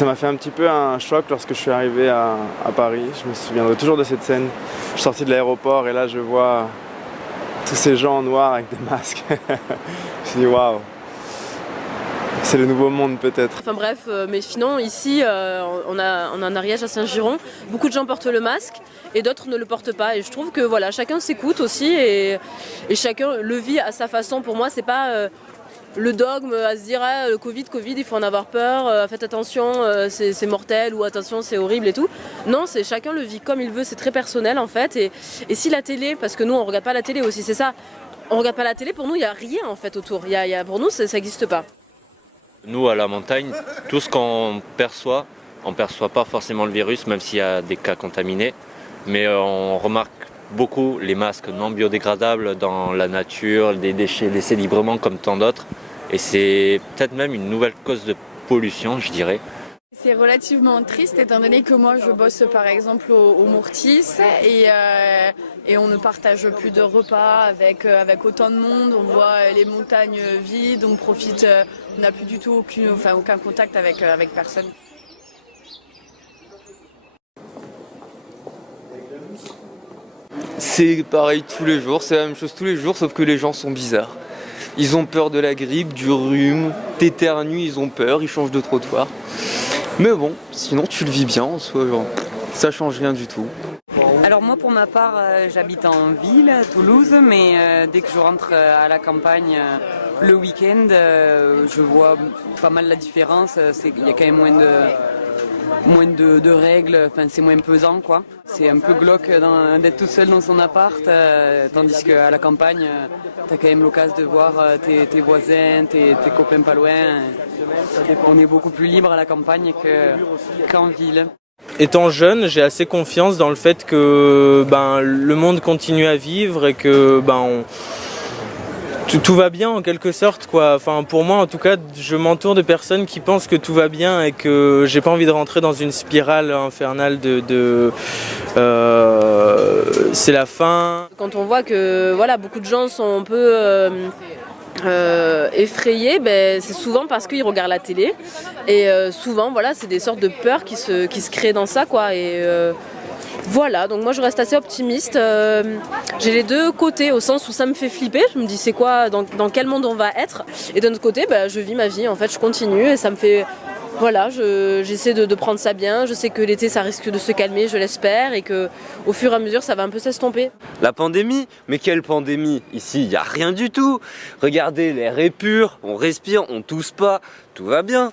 Ça m'a fait un petit peu un choc lorsque je suis arrivé à Paris. Je me souviendrai toujours de cette scène. Je suis sorti de l'aéroport et là je vois tous ces gens en noir avec des masques. Je me suis dit waouh, c'est le nouveau monde peut-être. Enfin bref, mais sinon ici on a un Ariège à Saint-Giron, beaucoup de gens portent le masque et d'autres ne le portent pas. Et je trouve que voilà, chacun s'écoute aussi et chacun le vit à sa façon. Pour moi c'est pas le dogme à se dire ah, le Covid, il faut en avoir peur, faites attention, c'est mortel ou attention c'est horrible et tout. Non, c'est chacun le vit comme il veut, c'est très personnel en fait. Et si la télé, parce que nous on regarde pas la télé aussi, c'est ça, on regarde pas la télé, pour nous il n'y a rien en fait autour, pour nous ça n'existe pas. Nous à la montagne, tout ce qu'on perçoit, on ne perçoit pas forcément le virus même s'il y a des cas contaminés, mais on remarque beaucoup les masques non biodégradables dans la nature, des déchets laissés librement comme tant d'autres. Et c'est peut-être même une nouvelle cause de pollution, je dirais. C'est relativement triste étant donné que moi je bosse par exemple au Mourtis et on ne partage plus de repas avec autant de monde, on voit les montagnes vides, on profite, on n'a plus du tout aucun contact avec personne. C'est pareil tous les jours, c'est la même chose tous les jours, sauf que les gens sont bizarres. Ils ont peur de la grippe, du rhume, t'éternues, ils ont peur, ils changent de trottoir. Mais bon, sinon tu le vis bien en soi, genre, ça change rien du tout. Alors moi pour ma part j'habite en ville, Toulouse, mais dès que je rentre à la campagne le week-end, je vois pas mal la différence. Il y a quand même moins de règles, enfin c'est moins pesant quoi. C'est un peu glauque d'être tout seul dans son appart, tandis qu'à la campagne, t'as quand même l'occasion de voir tes voisins, tes copains pas loin. On est beaucoup plus libre à la campagne qu'en ville. Étant jeune, j'ai assez confiance dans le fait que le monde continue à vivre et que tout va bien en quelque sorte quoi. Enfin pour moi en tout cas, je m'entoure de personnes qui pensent que tout va bien et que j'ai pas envie de rentrer dans une spirale infernale c'est la fin. Quand on voit que voilà, beaucoup de gens sont un peu effrayés, c'est souvent parce qu'ils regardent la télé et souvent voilà, c'est des sortes de peurs qui se créent dans ça quoi. Et voilà, donc moi je reste assez optimiste. J'ai les deux côtés au sens où ça me fait flipper. Je me dis c'est quoi, dans quel monde on va être. Et d'un autre côté, je vis ma vie en fait, je continue et ça me fait. Voilà, j'essaie de prendre ça bien. Je sais que l'été ça risque de se calmer, je l'espère, et que au fur et à mesure ça va un peu s'estomper. La pandémie? Mais quelle pandémie? Ici il n'y a rien du tout. Regardez, l'air est pur, on respire, on tousse pas, tout va bien.